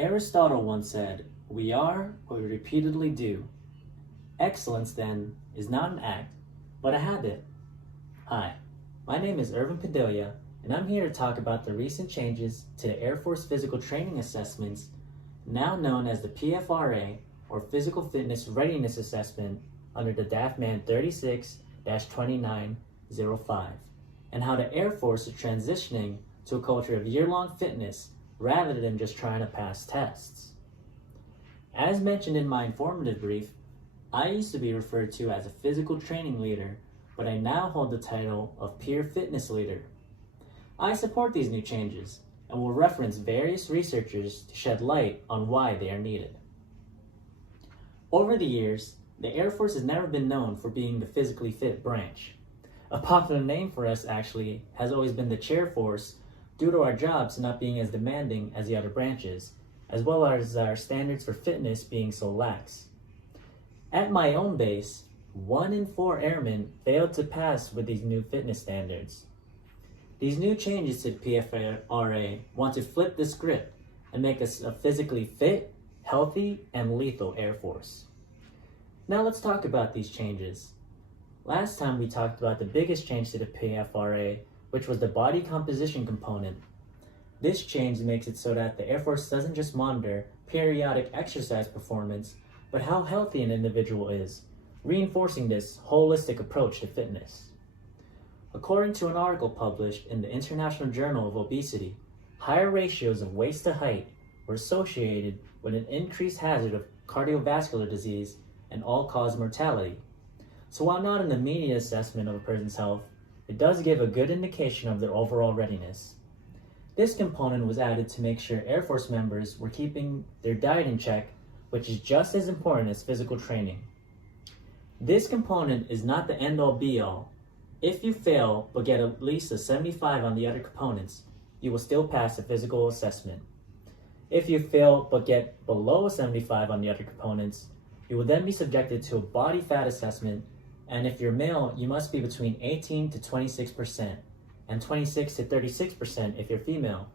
Aristotle once said, "We are what we repeatedly do." Excellence, then, is not an act, but a habit. Hi, my name is Irvin Padilla, and I'm here to talk about the recent changes to the Air Force Physical Training Assessments, now known as the PFRA, or Physical Fitness Readiness Assessment, under the DAFMAN 36-2905, and how the Air Force is transitioning to a culture of year-long fitness rather than just trying to pass tests. As mentioned in my informative brief, I used to be referred to as a physical training leader, but I now hold the title of peer fitness leader. I support these new changes and will reference various researchers to shed light on why they are needed. Over the years, the Air Force has never been known for being the physically fit branch. A popular name for us actually has always been the Chair Force, due to our jobs not being as demanding as the other branches, as well as our standards for fitness being so lax. At my own base, 1 in 4 airmen failed to pass with these new fitness standards. These new changes to the PFRA want to flip the script and make us a physically fit, healthy, and lethal Air Force. Now let's talk about these changes. Last time we talked about the biggest change to the PFRA, which was the body composition component. This change makes it so that the Air Force doesn't just monitor periodic exercise performance, but how healthy an individual is, reinforcing this holistic approach to fitness. According to an article published in the International Journal of Obesity, higher ratios of waist to height were associated with an increased hazard of cardiovascular disease and all-cause mortality. So while not an immediate assessment of a person's health, it does give a good indication of their overall readiness. This component was added to make sure Air Force members were keeping their diet in check, which is just as important as physical training. This component is not the end-all be-all. If you fail but get at least a 75 on the other components, you will still pass the physical assessment. If you fail but get below a 75 on the other components, you will then be subjected to a body fat assessment, and if you're male, you must be between 18 to 26%, and 26 to 36% if you're female.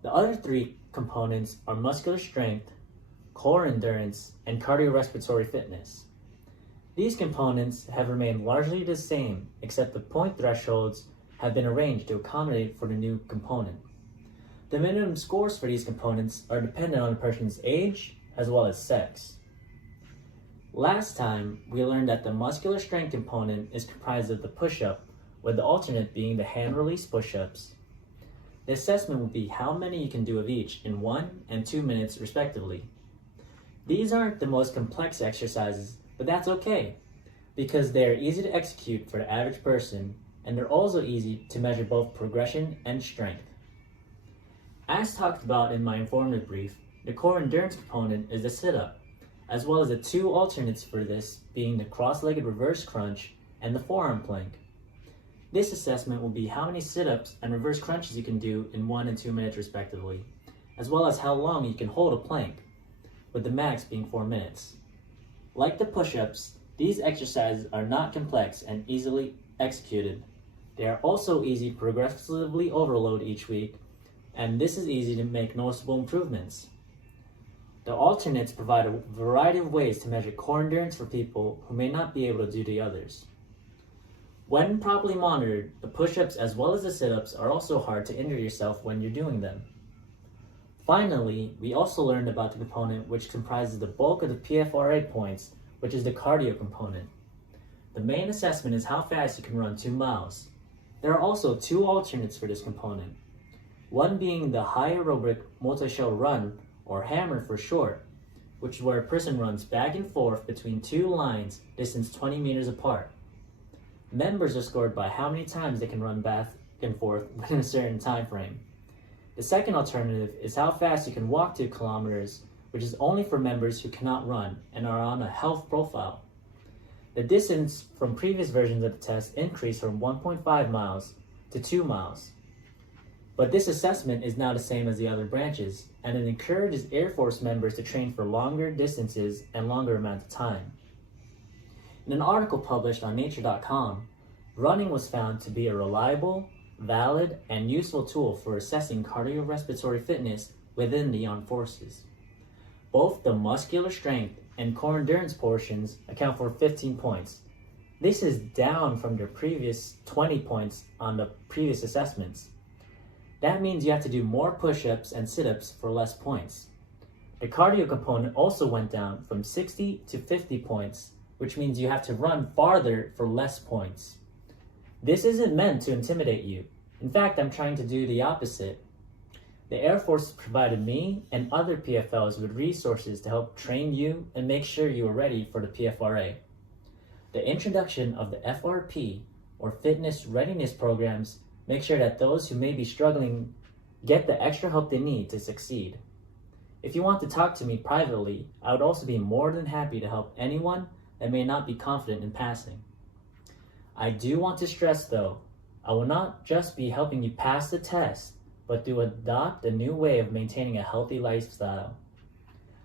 The other 3 components are muscular strength, core endurance, and cardiorespiratory fitness. These components have remained largely the same, except the point thresholds have been arranged to accommodate for the new component. The minimum scores for these components are dependent on a person's age as well as sex. Last time, we learned that the muscular strength component is comprised of the push-up, with the alternate being the hand-release push-ups. The assessment will be how many you can do of each in 1 and 2 minutes respectively. These aren't the most complex exercises, but that's okay, because they are easy to execute for the average person, and they're also easy to measure both progression and strength. As talked about in my informative brief, the core endurance component is the sit-up, as well as the 2 alternates for this being the cross-legged reverse crunch and the forearm plank. This assessment will be how many sit-ups and reverse crunches you can do in 1 and 2 minutes respectively, as well as how long you can hold a plank, with the max being 4 minutes. Like the push-ups, these exercises are not complex and easily executed. They are also easy to progressively overload each week, and this is easy to make noticeable improvements. The alternates provide a variety of ways to measure core endurance for people who may not be able to do the others. When properly monitored, the push-ups as well as the sit-ups are also hard to injure yourself when you're doing them. Finally, we also learned about the component which comprises the bulk of the PFRA points, which is the cardio component. The main assessment is how fast you can run 2 miles. There are also 2 alternates for this component, one being the high aerobic multi-shell run, or hammer for short, which is where a person runs back and forth between 2 lines distance 20 meters apart. Members are scored by how many times they can run back and forth within a certain time frame. The second alternative is how fast you can walk 2 kilometers, which is only for members who cannot run and are on a health profile. The distance from previous versions of the test increased from 1.5 miles to 2 miles. But this assessment is now the same as the other branches, and it encourages Air Force members to train for longer distances and longer amounts of time. In an article published on Nature.com, running was found to be a reliable, valid, and useful tool for assessing cardiorespiratory fitness within the armed forces. Both the muscular strength and core endurance portions account for 15 points. This is down from the previous 20 points on the previous assessments. That means you have to do more push-ups and sit-ups for less points. The cardio component also went down from 60 to 50 points, which means you have to run farther for less points. This isn't meant to intimidate you. In fact, I'm trying to do the opposite. The Air Force provided me and other PFLs with resources to help train you and make sure you are ready for the PFRA. The introduction of the FRP, or Fitness Readiness Programs, make sure that those who may be struggling get the extra help they need to succeed. If you want to talk to me privately, I would also be more than happy to help anyone that may not be confident in passing. I do want to stress though, I will not just be helping you pass the test, but to adopt a new way of maintaining a healthy lifestyle.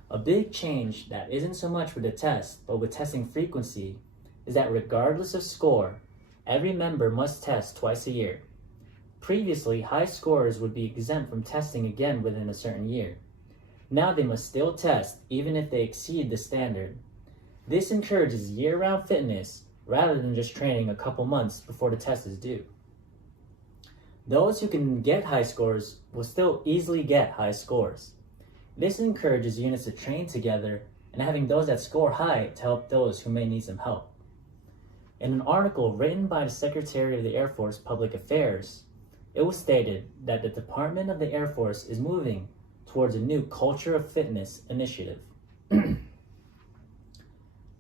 A big change that isn't so much with the test, but with testing frequency, is that regardless of score, every member must test twice a year. Previously, high scorers would be exempt from testing again within a certain year. Now they must still test even if they exceed the standard. This encourages year-round fitness rather than just training a couple months before the test is due. Those who can get high scores will still easily get high scores. This encourages units to train together and having those that score high to help those who may need some help. In an article written by the Secretary of the Air Force Public Affairs, it was stated that the Department of the Air Force is moving towards a new Culture of Fitness initiative.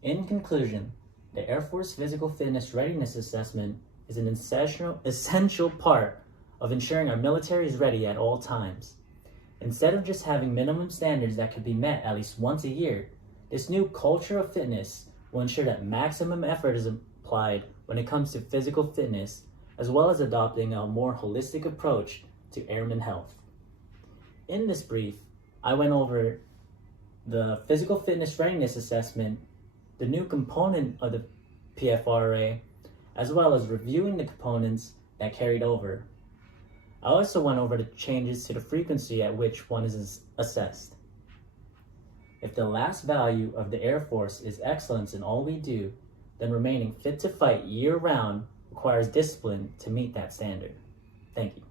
In conclusion, the Air Force Physical Fitness Readiness Assessment is an essential part of ensuring our military is ready at all times. Instead of just having minimum standards that could be met at least once a year, this new culture of fitness will ensure that maximum effort is applied when it comes to physical fitness, as well as adopting a more holistic approach to airman health. In this brief, I went over the Physical Fitness Readiness Assessment, the new component of the PFRA, as well as reviewing the components that carried over. I also went over the changes to the frequency at which one is assessed. If the last value of the Air Force is excellence in all we do, then remaining fit to fight year-round requires discipline to meet that standard. Thank you.